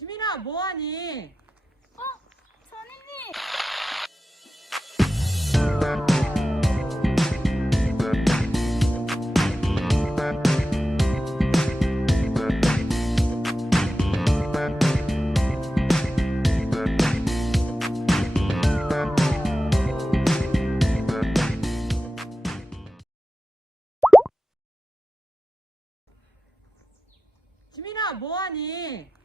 지민아 뭐하니? 어? 선생님! 지민아 뭐하니?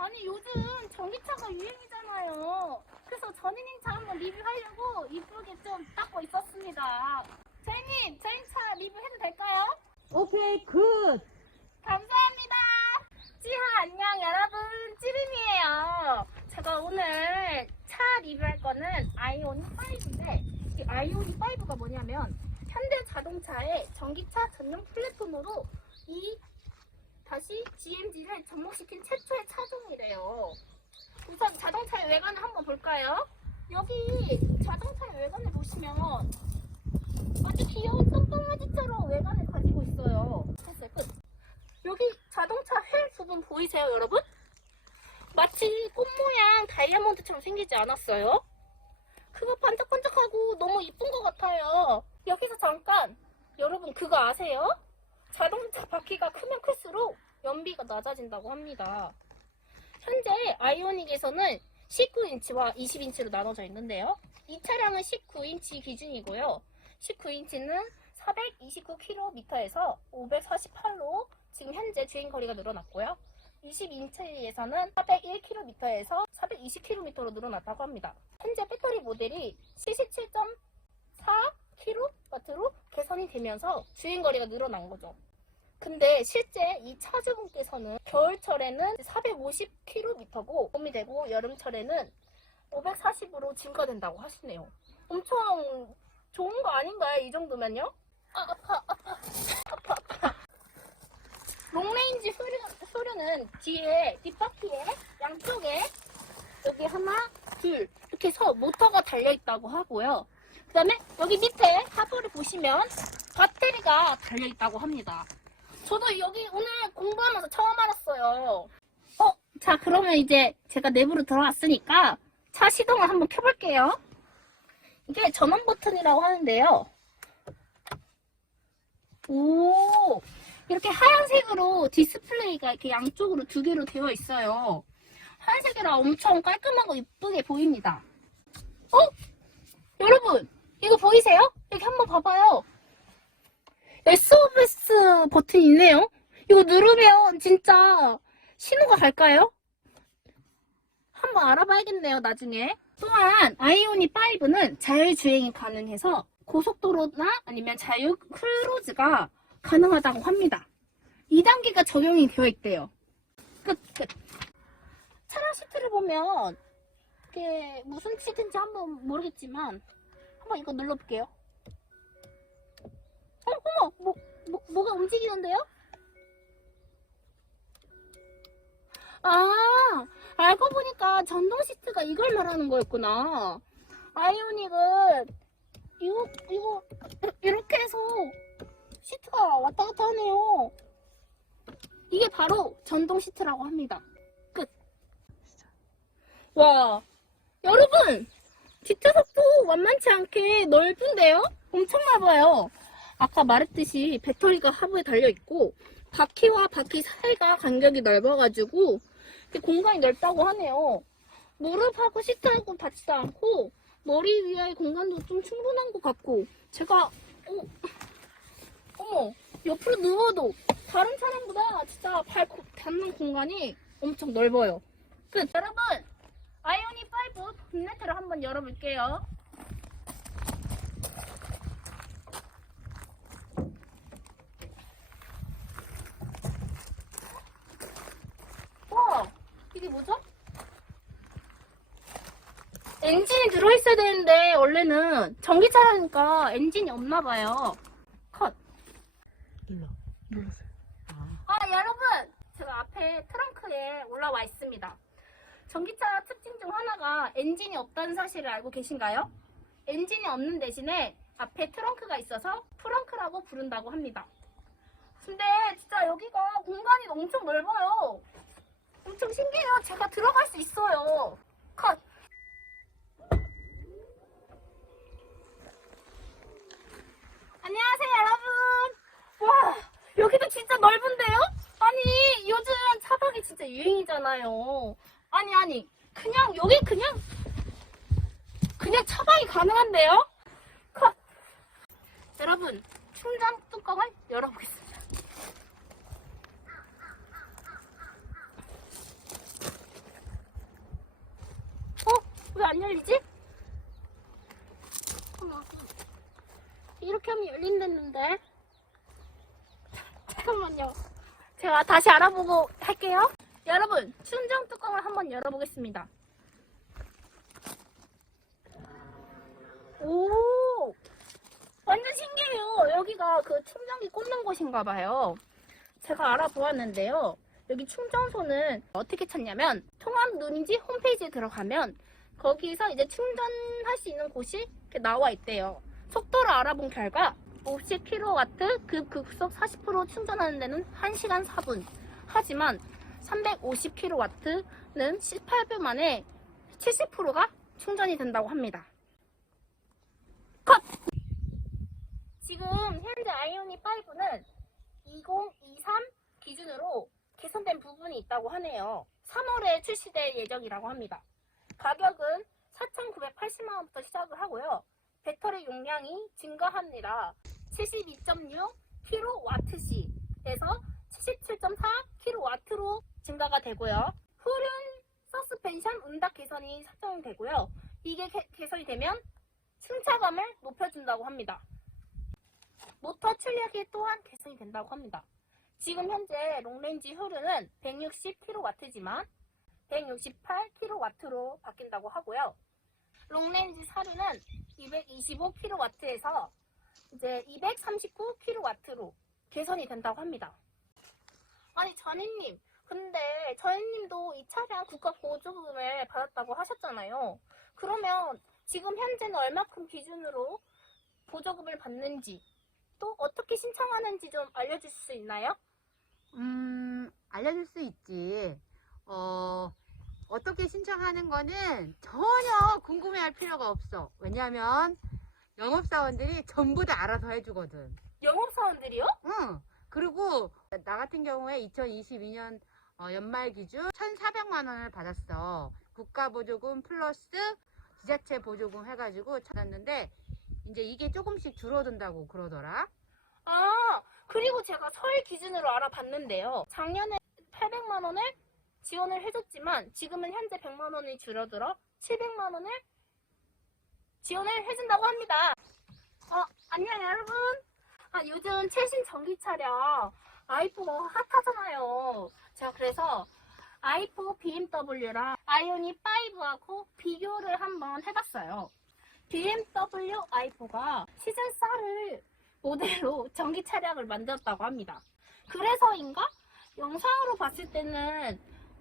아니 요즘 전기차가 유행이잖아요. 그래서 전인님 차 한번 리뷰하려고 이쁘게 좀 닦고 있었습니다. 선생님, 저희 차 리뷰해도 될까요? 오케이 굿. 감사합니다. 찌하 안녕 여러분 찌림이에요. 제가 오늘 차 리뷰할 거는 아이오닉 5인데 이 아이오닉 5가 뭐냐면 현대 자동차의 전기차 전용 플랫폼으로 이 GMG를 접목시킨 최초의 차종이래요. 우선 자동차의 외관을 한번 볼까요? 여기 자동차의 외관을 보시면 아주 귀여운 똥똥아지처럼 외관을 가지고 있어요. 여기 자동차 휠 부분 보이세요, 여러분? 마치 꽃 모양 다이아몬드처럼 생기지 않았어요? 그거 반짝반짝하고 너무 이쁜 것 같아요. 여기서 잠깐, 여러분 그거 아세요? 자동차 바퀴가 크면 클수록 연비가 낮아진다고 합니다. 현재 아이오닉에서는 19인치와 20인치로 나눠져 있는데요. 이 차량은 19인치 기준이고요. 19인치는 429km에서 548로 지금 현재 주행 거리가 늘어났고요. 20인치에서는 401km에서 420km로 늘어났다고 합니다. 현재 배터리 모델이 77.4kW로 개선이 되면서 주행 거리가 늘어난 거죠. 근데 실제 이 차주분께서는 겨울철에는 450km고 봄이 되고 여름철에는 540으로 증가된다고 하시네요. 엄청 좋은 거 아닌가요? 이 정도면요? 아, 아파, 아파, 아파, 아파. 롱레인지 수류, 수류는 뒤에, 뒷바퀴에, 양쪽에, 여기 하나, 둘, 이렇게 해서 모터가 달려있다고 하고요. 그 다음에 여기 밑에 하부를 보시면 배터리가 달려있다고 합니다. 저도 여기 오늘 공부하면서 처음 알았어요. 어, 자, 그러면 이제 제가 내부로 들어왔으니까 차 시동을 한번 켜볼게요. 이게 전원 버튼이라고 하는데요. 오, 이렇게 하얀색으로 디스플레이가 이렇게 양쪽으로 두 개로 되어 있어요. 하얀색이라 엄청 깔끔하고 이쁘게 보입니다. 어? 여러분, 이거 보이세요? 여기 한번 봐봐요. SOS 버튼이 있네요. 이거 누르면 진짜 신호가 갈까요? 한번 알아봐야겠네요, 나중에. 또한 아이오닉 5는 자율주행이 가능해서 고속도로나 아니면 자유 크루즈가 가능하다고 합니다. 2단계가 적용이 되어 있대요. 끝, 끝. 차량 시트를 보면 이게 무슨 치든지 한번 모르겠지만 한번 이거 눌러볼게요. 어, 어머, 뭐, 뭐, 뭐가 움직이는데요? 아, 알고 보니까 전동 시트가 이걸 말하는 거였구나. 아이오닉은 이거 이거 이렇게 해서 시트가 왔다 갔다 하네요. 이게 바로 전동 시트라고 합니다. 끝. 와, 여러분 뒷좌석도 만만치 않게 넓은데요? 엄청 넓어요. 아까 말했듯이 배터리가 하부에 달려 있고 바퀴와 바퀴 사이가 간격이 넓어가지고 공간이 넓다고 하네요. 무릎하고 시트하고 닿지도 않고 머리 위의 공간도 좀 충분한 것 같고 제가 어, 어머 옆으로 누워도 다른 차량보다 진짜 발 고- 닿는 공간이 엄청 넓어요. 끝. 여러분 아이오닉 5 본네트를 한번 열어볼게요. 와 이게 뭐죠? 엔진이 들어있어야 되는데 원래는 전기차라니까 엔진이 없나 봐요. 컷. 눌러. 눌렀어요. 아. 아 여러분 제가 앞에 트렁크에 올라와 있습니다. 전기차 특징 중 하나가 엔진이 없다는 사실을 알고 계신가요? 엔진이 없는 대신에 앞에 트렁크가 있어서 프렁크라고 부른다고 합니다. 근데 진짜 여기가 공간이 엄청 넓어요. 좀 신기해요. 제가 들어갈 수 있어요. 컷. 안녕하세요, 여러분. 와, 여기도 진짜 넓은데요? 아니, 요즘 차박이 진짜 유행이잖아요. 아니, 아니, 그냥, 여기 그냥, 그냥 차박이 가능한데요? 컷. 여러분, 충전 뚜껑을 열어보겠습니다. 어? 왜 안 열리지? 이렇게 하면 열린댔는데. 잠깐만요. 제가 다시 알아보고 할게요. 여러분, 충전 뚜껑을 한번 열어보겠습니다. 오! 완전 신기해요. 여기가 그 충전기 꽂는 곳인가 봐요. 제가 알아보았는데요. 여기 충전소는 어떻게 찾냐면 통합 누린지 홈페이지에 들어가면 거기서 이제 충전할 수 있는 곳이 이렇게 나와 있대요. 속도를 알아본 결과 50kW 급 급속 40% 충전하는 데는 1시간 4분. 하지만 350kW는 18분 만에 70%가 충전이 된다고 합니다. 컷! 지금 현재 아이오닉 5는 2023 기준으로 개선된 부분이 있다고 하네요. 3월에 출시될 예정이라고 합니다. 가격은 4,980만원부터 시작을 하고요. 배터리 용량이 증가합니다. 72.6kWh에서 77.4kW로 증가가 되고요. 후륜 서스펜션 운닥 개선이 설정되고요. 이게 개, 개선이 되면 승차감을 높여준다고 합니다. 모터 출력이 또한 개선이 된다고 합니다. 지금 현재 롱렌지 효율은 160kW지만 168kW로 바뀐다고 하고요. 롱렌지 사륜은 225kW에서 이제 239kW로 개선이 된다고 합니다. 아니 전희님, 근데 전희님도 이 차량 국가 보조금을 받았다고 하셨잖아요. 그러면 지금 현재는 얼마큼 기준으로 보조금을 받는지 또 어떻게 신청하는지 좀 알려주실 수 있나요? 음, 알려줄 수 있지. 어, 어떻게 신청하는 거는 전혀 궁금해할 필요가 없어. 왜냐면 영업사원들이 전부 다 알아서 해주거든. 영업사원들이요? 응. 그리고 나 같은 경우에 2022년 어, 연말 기준 1,400만 원을 받았어. 국가 보조금 플러스 지자체 보조금 해가지고 받았는데 이제 이게 조금씩 줄어든다고 그러더라. 아, 그리고 제가 설 기준으로 알아봤는데요. 작년에 800만 원을 지원을 해줬지만 지금은 현재 100만 원이 줄어들어 700만 원을 지원을 해준다고 합니다. 어, 안녕 여러분. 아, 요즘 최신 전기 차량 i4가 핫하잖아요. 제가 그래서 i4 BMW랑 아이오닉 5하고 비교를 한번 해봤어요. BMW i4가 시즌 쌀을 모델로 전기 차량을 만들었다고 합니다. 그래서인가? 영상으로 봤을 때는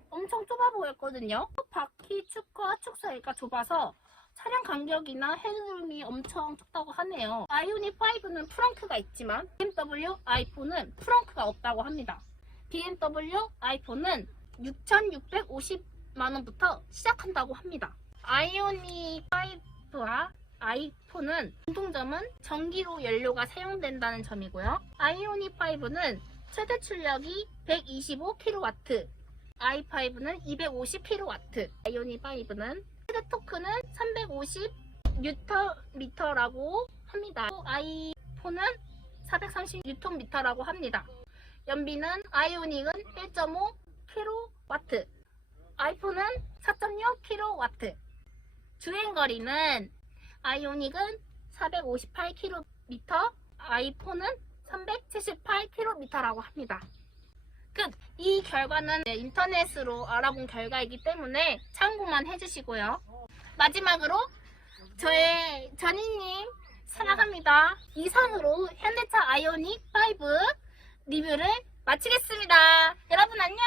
엄청 좁아 보였거든요. 바퀴 축과 축 사이가 좁아서 차량 간격이나 헤드룸이 엄청 좁다고 하네요. 아이오닉 5는 프렁크가 있지만 BMW i4는 프렁크가 없다고 합니다. BMW i4는 6,650만 원부터 시작한다고 합니다. 아이오닉 5와 i4는 공통점은 전기로 연료가 사용된다는 점이고요. 아이오닉 5는 최대 출력이 125kW, i5는 250kW, 아이오닉 5는 최대 토크는 350Nm라고 합니다. i4는 430Nm라고 합니다. 연비는 아이오닉은 1.5kW, i4는 4.6kW. 주행 거리는 아이오닉은 458km, i4는 378km라고 합니다. 끝! 이 결과는 인터넷으로 알아본 결과이기 때문에 참고만 해주시고요. 마지막으로 저의 전희님 사랑합니다. 이상으로 현대차 아이오닉 5 리뷰를 마치겠습니다. 여러분 안녕!